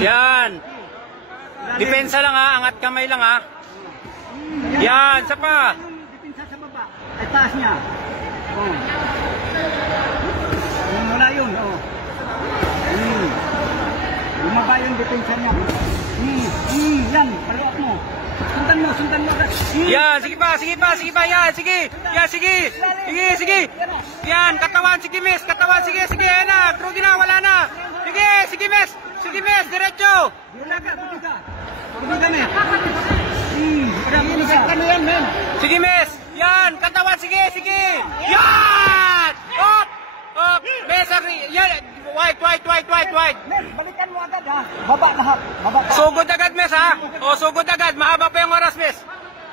Yan. Depensa lang ha, angat kamay lang ha. Yan, isa pa. Depensa sa baba. Ay taas niya. Oh. Mula yun, oh. Bumaba yung depensa niya. Yan, paluak mo. Sundan mo, sundan mo. Yan, sige pa, sige pa, sige pa, yan, sige. Yan, sige. Sige, sige. Yan, katawan, sige miss, katawan, sige, sige, yan na. Trugi na, wala na. Sige, sige miss. Sige miss, diretso. Wala ka, butika. Butika na. Ano yan, men? Sige miss. Yan, katawan, sige, sige. Yan! Up! Up! Miss, yan. White. Men, balikan mo agad ha. Baba lahat. Baba ka. Sugod agad, miss, ha? O, sugod agad. Mahaba pa yung oras, miss.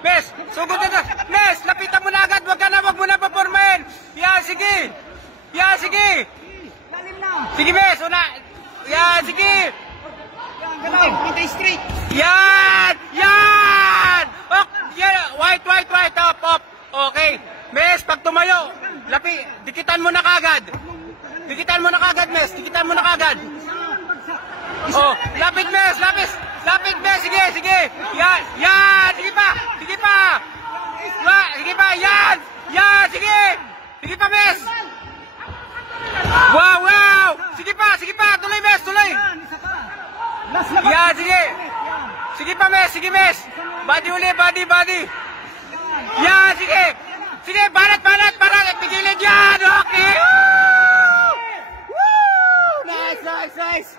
Miss, sugod agad. Miss, lapitan mo na agad. Wag mo na papormahin. Yan, sige. Yan, sige. Lalim na. Sige, miss. Una. Yan, sige. Yan, gano'n. Hintay straight. Yan! Yan! Ok, yan. White. Up. Okay. Miss, pag tumayo, dikitan mo na kagad. Dikitan mo na kagad, miss. Dikitan mo na kagad. Oh, lapit, miss. Lapit, miss. Sige. Yan. Sige pa. Sige pa. Yan. Sige. Sige pa, miss. Wow. Sige pa. Tuloy, miss. Tuloy. Yan, sige. Sige pa, miss. Body uli, body. Yan, sige. Sige, balat. Para pigilin yan. Okay. Woo! Nice.